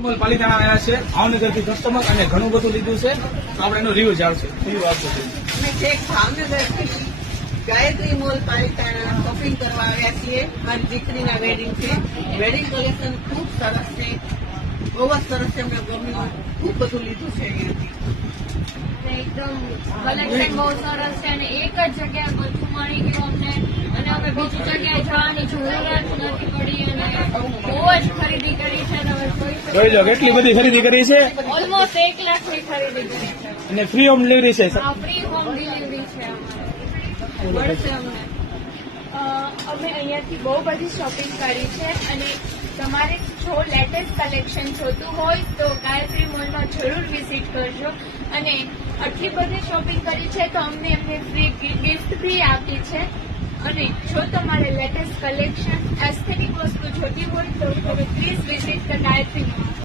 પાલિતાણા આવ્યા છે ભાવનગરથી કસ્ટમર અને ઘણું બધું લીધું છે તો આપણે એનો રિવ્યુ ચાલશે રિવ્યુ આપશો. અમે છેક ભાવનગરથી ગાયત્રી મોલ પાલિતાણા શોપિંગ કરવા આવ્યા છીએ. મારી દીકરીના વેડિંગ છે. વેડિંગ કલેક્શન ખૂબ સરસ છે, બહુ જ સરસ છે. અમને ગમ્યું, ખૂબ બધું લીધું છે અહીંયાથી. એકદમ કલેક્શન બહુ સરસ છે અને એક જ જગ્યાએ બધું મળી ગયું અમને અને અમે બીજી જગ્યાએ જવાની જરૂર જ નથી પડી અને બહુ જ ખરીદી કરી છે. તમે જોઈ લો કેટલી બધી ખરીદી કરી છે ઓલમોસ્ટ 1 લાખની ખરીદી કરી છે. અને ફ્રી હોમ ડિલિવરી છે. આ ફ્રી હોમ ડિલિવરી છે અમારે મળશે અમને. અમે અહીંયાથી બહુ બધી શોપિંગ કરી છે અને તમારે જો લેટેસ્ટ કલેક્શન જોતું હોય તો ગાયત્રી મોલમાં જરૂર વિઝિટ કરજો. અને આટલી બધી શોપિંગ કરી છે તો અમને એમને ફ્રી ગિફ્ટ બી આપી છે. અને જો તમારે લેટેસ્ટ કલેક્શન એસ્થેટિક વસ્તુ જોતી હોય તો તમે please visit the Gayatri mall.